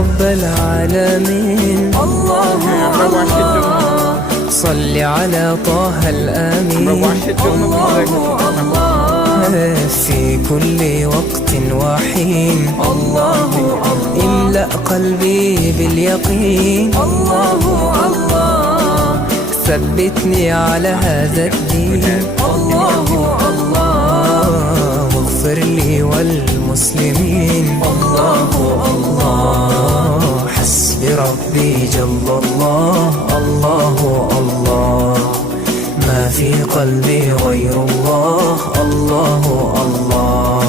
رب العالمين الله الله صل على طه الأمين الله في كل وقت وحين الله املأ قلبي باليقين الله الله ثبتني على هذا الدين الله الله واغفر لي والمسلمين الله الله حسبي ربي جل الله الله الله ما في قلبي غير الله الله الله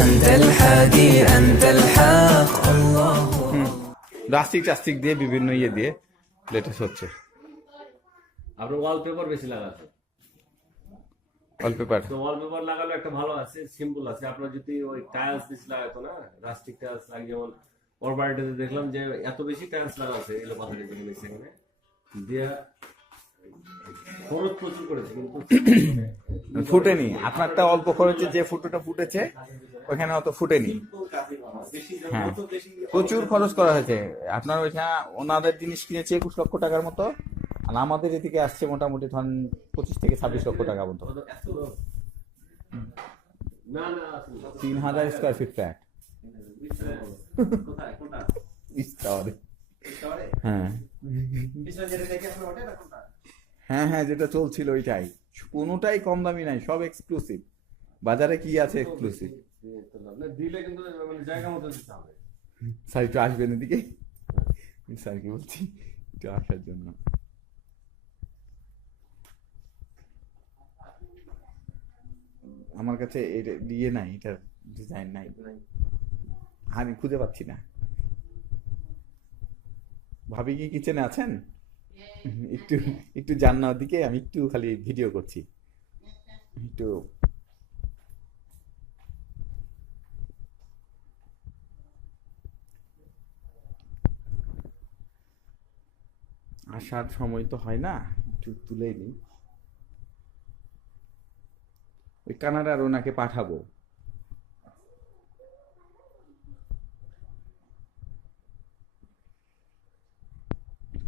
أنت الحادي أنت الحق الله rustic দিয়ে বিভিন্ন দিয়ে লেটেস্ট হচ্ছে। আপনার ওয়ালপেপার বেশি লাগাচ্ছে, ওয়ালপেপার তো ওয়ালপেপার লাগালে একটা ভালো আছে, সিম্পল আছে। আপনার যদি ওই টাইলস বেশি লাগাতো না, রাস্টিক টাইলস লাগে, যেমন ওর বাড়িটাতে দেখলাম যে এত বেশি টাইলস লাগাচ্ছে, এগুলো কথা দেখে এখানে দিয়ে খরচ প্রচুর করেছে কিন্তু ফুটেনি। আপনারটা অল্প খরচে যে ফুটোটা ফুটেছে ওখানে অত ফুটেনি। হ্যাঁ, প্রচুর খরচ করা হয়েছে। আপনার ওইখানে ওনাদের জিনিস কিনেছে 21 লক্ষ টাকার মতো, আর আমাদের এদিকে আসছে মোটামুটি ধরেন 25 থেকে 26 লক্ষ টাকা মতো। 3000 স্কোয়ার ফিট ফ্ল্যাট। হ্যাঁ হ্যাঁ হ্যাঁ, যেটা চলছিল ওইটাই। কোনোটাই কম দামি নাই, সব এক্সক্লুসিভ। বাজারে কি আছে এক্সক্লুসিভ? দিলে কিন্তু জায়গা মতো দিতে হবে। স্যার একটু আসবেন এদিকে, স্যারকে বলছি একটু আসার জন্য। আমার কাছে এটা দিয়ে নাই, এটার ডিজাইন নাই, আমি খুঁজে পাচ্ছি না। ভাবি কি কিচেনে আছেন? একটু একটু যান না ওদিকে, আমি একটু খালি ভিডিও করছি একটু। আসার সময় তো হয় না, একটু তুলেই নিই। ওই কানাডার ওনাকে পাঠাবো।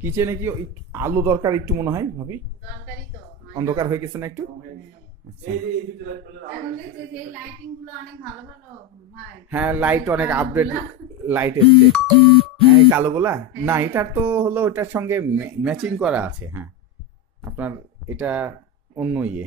কিচেনে কি আলো দরকার একটু মনে হয় ভাবি? অন্ধকার হয়ে গেছে না একটু? হ্যাঁ, লাইট অনেক আপডেট লাইট এসছে। হ্যাঁ, এই কালোগুলা না, এটার তো হলো ওটার সঙ্গে ম্যাচিং করা আছে। হ্যাঁ, আপনার এটা অন্য ইয়ে।